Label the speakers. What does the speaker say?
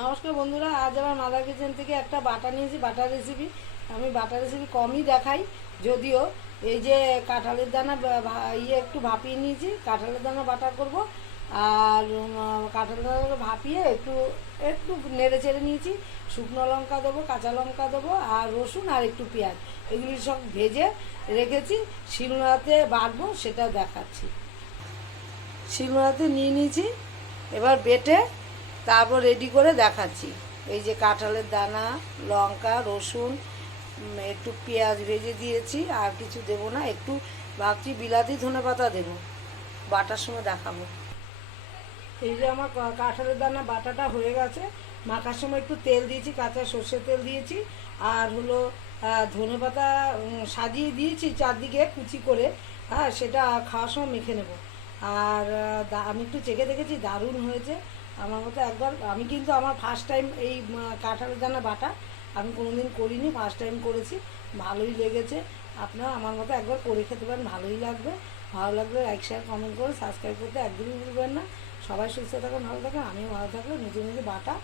Speaker 1: নমস্কার বন্ধুরা, আজ আমার মাদার কিচেন থেকে একটা বাটা নিয়েছি, বাটার রেসিপি আমি বাটার রেসিপি কমই দেখাই, যদিও এই যে কাঁঠালের দানা ইয়ে একটু ভাপিয়ে নিয়েছি, কাঁঠালের দানা বাটা করব, আর কাঁঠালের দানা ভাপিয়ে একটু একটু নেড়ে চেড়ে নিয়েছি। শুকনো লঙ্কা দেবো, কাঁচা লঙ্কা দেবো, আর রসুন আর একটু পেঁয়াজ। এগুলি সব ভেজে রেখেছি, শিলনোড়াতে বাটবো, সেটা দেখাচ্ছি। শিলনোড়াতে নিয়ে নিয়েছি, এবার বেটে তারপর রেডি করে দেখাচ্ছি। এই যে কাঁঠালের দানা, লঙ্কা, রসুন একটু পেঁয়াজ ভেজে দিয়েছি, আর কিছু দেবো না, একটু ভাবছি বিলাতি ধনে পাতা দেবো। বাটার সময় দেখাবো। এই যে আমার কাঁঠালের দানা, বাটাটা হয়ে গেছে। মাখার সময় একটু তেল দিয়েছি, কাঁচা সর্ষের তেল দিয়েছি। আর হলো ধনে পাতা সাজিয়ে দিয়েছি চারদিকে কুচি করে। হ্যাঁ সেটা খাওয়ার সময় মেখে নেব। আর আমি একটু চেখে দেখেছি, দারুণ হয়েছে। আমার মতো একবার, আমি কিন্তু আমার ফার্স্ট টাইম এই কাঁঠালের দানা বাটা, আমি কোনোদিন করিনি ফার্স্ট টাইম করেছি, ভালোই লেগেছে। আপনারা আমার মতো একবার করে খেতে পারেন, ভালোই লাগবে। ভালো লাগলে লাইক শেয়ার কমেন্ট করে সাবস্ক্রাইব করতে একদমই ভুলবেন না। সবাই সুস্থ থাকুন, ভালো থাকুন, আমিও ভালো থাকলে নিজে নিজে বাটা।